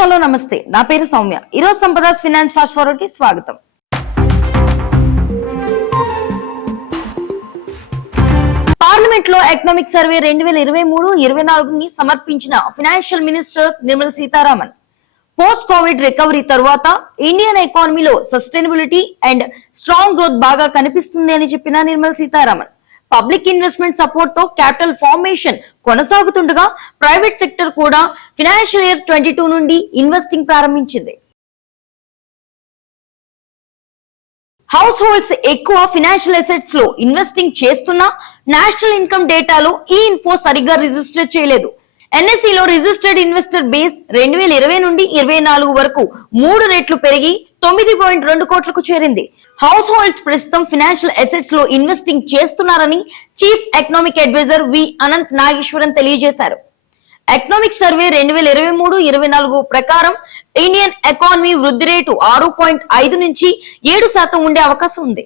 Hello నమస్తే. నా పేరు సౌమ్య. ఈరోజు సంపద ఫినాన్స్ ఫాస్ట్ ఫార్వర్డ్కి స్వాగతం. పార్లమెంట్లో ఎకనామిక్ సర్వే రెండు వేల ఇరవై మూడు ఇరవై నాలుగుని సమర్పించిన financial minister Nirmal Sitharaman. Post Covid recovery తర్వాత ఇండియన్ ఎకానమీలో సస్టైనబిలిటీ అండ్ స్ట్రాంగ్ గ్రోత్ బాగా కనిపిస్తుంది అని చెప్పిన నిర్మల్ సీతారామన్. పబ్లిక్ ఇన్వెస్ట్మెంట్ సపోర్ట్తో క్యాపిటల్ ఫార్మేషన్ కొనసాగుతుండగా ప్రైవేట్ సెక్టర్ కూడా ఫినాన్షియల్ ఇయర్ ట్వంటీ టూ నుండి ఇన్వెస్టింగ్ ప్రారంభించింది. హౌస్ హోల్డ్స్ ఎక్కువ ఫినాన్షియల్ అసెట్స్లో ఇన్వెస్టింగ్ చేస్తున్నా నేషనల్ ఇన్కమ్ డేటాలో ఈ ఇన్ఫో సరిగ్గా రిజిస్టర్ చేయలేదు. ఎన్ఎస్సి లో రిజిస్టర్డ్ ఇన్వెస్టర్ బేస్ రెండు వేల ఇరవై నుండి ఇరవై నాలుగు వరకు మూడు రెట్లు పెరిగి తొమ్మిది పాయింట్ రెండు కోట్లకు చేరింది. హౌస్ హోల్డ్స్ ప్రస్తుతం ఫినాన్షియల్ అసెట్స్లో ఇన్వెస్టింగ్ చేస్తున్నారని chief economic adviser V Anant Nageswaran తెలియజేశారు. ఎకనామిక్ సర్వే రెండు వేల ఇరవై మూడు ఇరవై నాలుగు ప్రకారం ఇండియన్ ఎకానమీ వృద్ధి రేటు ఆరు పాయింట్ ఐదు నుంచి ఏడు శాతం ఉండే అవకాశం ఉంది.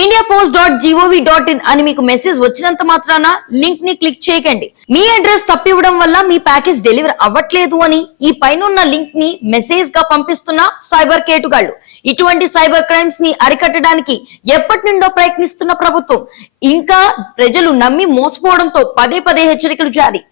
India post dot gov dot in అని మీకు మెసేజ్ వచ్చినంత మాత్రాన లింక్ని క్లిక్ చేయకండి. మీ అడ్రస్ తప్పివ్వడం వల్ల మీ ప్యాకేజ్ డెలివర్ అవ్వట్లేదు అని ఈ పైన లింక్ని మెసేజ్గా పంపిస్తున్న సైబర్ కేటుగాళ్ళు ఇటువంటి సైబర్ క్రైమ్స్ని అరికట్టడానికి ఎప్పటి నుండో ప్రయత్నిస్తున్న ప్రభుత్వం. ఇంకా ప్రజలు నమ్మి మోసపోవడంతో పదే పదే హెచ్చరికలు జారీ.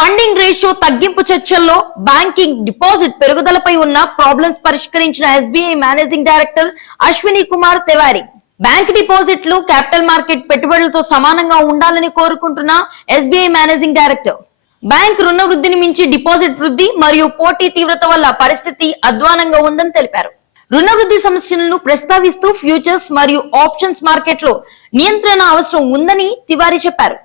ఫండింగ్ రేషియో తగ్గింపు చర్చల్లో బ్యాంకింగ్ డిపాజిట్ పెరుగుదలపై ఉన్న ప్రాబ్లమ్స్ పరిష్కరించిన SBI managing director Ashwini Kumar Tiwari. Bank డిపాజిట్లు క్యాపిటల్ మార్కెట్ పెట్టుబడులతో సమానంగా ఉండాలని కోరుకుంటున్న ఎస్బీఐ మేనేజింగ్ డైరెక్టర్. బ్యాంక్ రుణ వృద్ధిని మించి డిపాజిట్ వృద్ధి మరియు పోటీ తీవ్రత వల్ల పరిస్థితి అధ్వానంగా ఉందని తెలిపారు. రుణ వృద్ధి సమస్యలను ప్రస్తావిస్తూ ఫ్యూచర్స్ మరియు ఆప్షన్స్ మార్కెట్లో నియంత్రణ అవసరం ఉందని తివారీ చెప్పారు.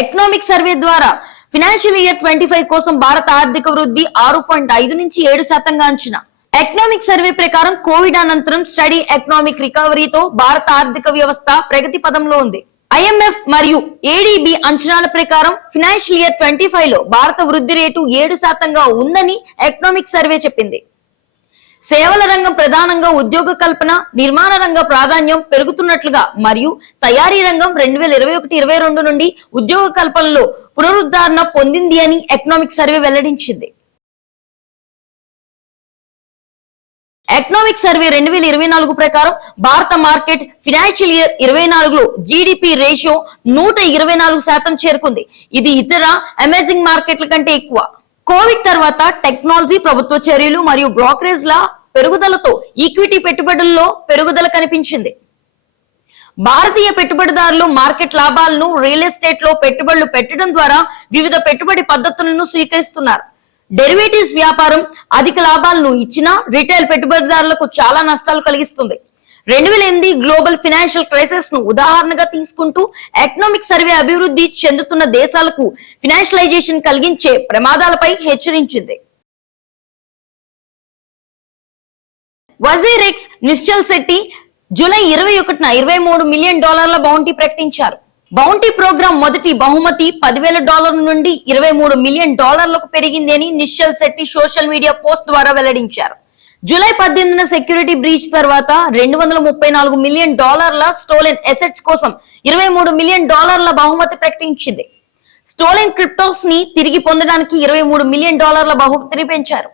ఎకనామిక్ సర్వే ద్వారా ఫినాన్షియల్ ఇయర్ ట్వంటీ ఫైవ్ కోసం భారత ఆర్థిక వృద్ధి ఆరు పాయింట్ ఐదు నుంచి ఏడు శాతంగా అంచనా. ఎకనామిక్ సర్వే ప్రకారం కోవిడ్ అనంతరం స్టడీ ఎకనామిక్ రికవరీతో భారత ఆర్థిక వ్యవస్థ ప్రగతి పదంలో ఉంది. ఐఎంఎఫ్ మరియు ఏడీబీ అంచనాల ప్రకారం ఫినాన్షియల్ ఇయర్ ట్వంటీ ఫైవ్లో భారత వృద్ధి రేటు ఏడు శాతంగా ఉందని ఎకనామిక్ సర్వే చెప్పింది. సేవల రంగం ప్రధానంగా ఉద్యోగ కల్పన నిర్మాణ రంగ ప్రాధాన్యం పెరుగుతున్నట్లుగా మరియు తయారీ రంగం రెండు వేల ఇరవై ఒకటి ఇరవై రెండు నుండి ఉద్యోగ కల్పనలో పునరుద్ధరణ పొందింది అని ఎకనామిక్ సర్వే వెల్లడించింది. ఎకనామిక్ సర్వే రెండు వేల ఇరవై నాలుగు ప్రకారం భారత మార్కెట్ ఫినాన్షియల్ ఇయర్ ఇరవై నాలుగులో జీడిపి రేషియో నూట ఇరవై నాలుగు శాతం చేరుకుంది. ఇది ఇతర అమేజింగ్ మార్కెట్ల కంటే ఎక్కువ. కోవిడ్ తర్వాత టెక్నాలజీ ప్రభుత్వ చర్యలు మరియు బ్రోకరేజ్ల పెరుగుదలతో ఈక్విటీ పెట్టుబడుల్లో పెరుగుదల కనిపించింది. భారతీయ పెట్టుబడిదారులు మార్కెట్ లాభాలను రియల్ ఎస్టేట్లో పెట్టుబడులు పెట్టడం ద్వారా వివిధ పెట్టుబడి పద్ధతులను స్వీకరిస్తున్నారు. డెరివేటివ్స్ వ్యాపారం అధిక లాభాలను ఇచ్చినా రిటైల్ పెట్టుబడిదారులకు చాలా నష్టాలు కలిగిస్తుంది. రెండు వేల ఎనిమిది గ్లోబల్ ఫినాన్షియల్ క్రైసిస్ను ఉదాహరణగా తీసుకుంటూ ఎకనామిక్ సర్వే అభివృద్ధి చెందుతున్న దేశాలకు ఫినాన్షియలైజేషన్ కలిగించే ప్రమాదాలపై హెచ్చరించింది. వజీరెక్స్ నిశ్చల్ శెట్టి జూలై ఇరవై ఒకటిన ఇరవై మూడు మిలియన్ డాలర్ల బౌంటీ ప్రకటించారు. బౌంటీ ప్రోగ్రాం మొదటి బహుమతి పదివేల డాలర్ల నుండి ఇరవై మూడు మిలియన్ డాలర్లకు పెరిగింది అని Nischal Shetty social media post ద్వారా వెల్లడించారు. జూలై పద్దెనిమిదిన సెక్యూరిటీ బ్రీచ్ తర్వాత రెండు వందల ముప్పై నాలుగు మిలియన్ డాలర్ల స్టోలెన్ ఎసెట్స్ కోసం ఇరవై మూడు మిలియన్ డాలర్ల బహుమతి ప్రకటించింది. స్టోలెన్ క్రిప్టోస్ని తిరిగి పొందడానికి ఇరవై మూడు మిలియన్ డాలర్ల బహుమతిని పెంచారు.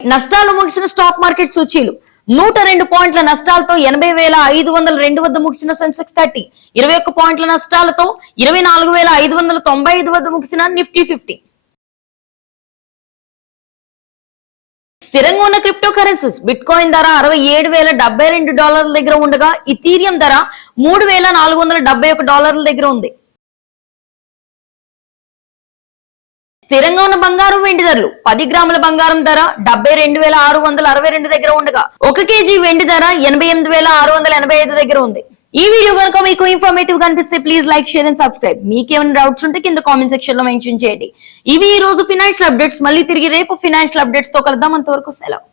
నష్టాలు ముగిసిన స్టాక్ మార్కెట్ సూచీలు. నూట రెండు పాయింట్ల నష్టాలతో ఎనభై వేల ఐదు వందల రెండు వద్ద ముగిసిన సెన్సెక్స్ థర్టీ. ఇరవై ఒక్క పాయింట్ల నష్టాలతో ఇరవై నాలుగు వేల ఐదు వందల తొంభై ఐదు వద్ద ముగిసిన నిఫ్టీ ఫిఫ్టీ. స్థిరంగా ఉన్న క్రిప్టో కరెన్సీస్ బిట్ కాయిన్ ధర అరవై ఏడు వేల డెబ్బై రెండు డాలర్ల దగ్గర ఉండగా ఇథీరియం ధర మూడు వేల నాలుగు వందల డెబ్బై ఒక డాలర్ల దగ్గర ఉంది. స్థిరంగా ఉన్న బంగారం వెండి ధరలు పది గ్రాముల బంగారం ధర డెబ్బై రెండు వేల ఆరు వందల అరవై రెండు దగ్గర ఉండగా ఒక కేజీ వెండి ధర ఎనభై ఎనిమిది వేల ఆరు వందల ఎనభై ఐదు దగ్గర ఉంది. ఈ వీడియో కనుక మీకు ఇన్ఫర్మేటివ్ కనిపిస్తే please like share and subscribe మీకేమైనా డౌట్స్ ఉంటే కింద కామెంట్ సెక్షన్లో మెన్షన్ చేయండి. ఇవి ఈ రోజు ఫినాన్షియల్ అప్డేట్స్ మళ్ళీ తిరిగి రేపు ఫినాన్షియల్ అప్డేట్స్తో కలుద్దాం. అంతవరకు సెలవు.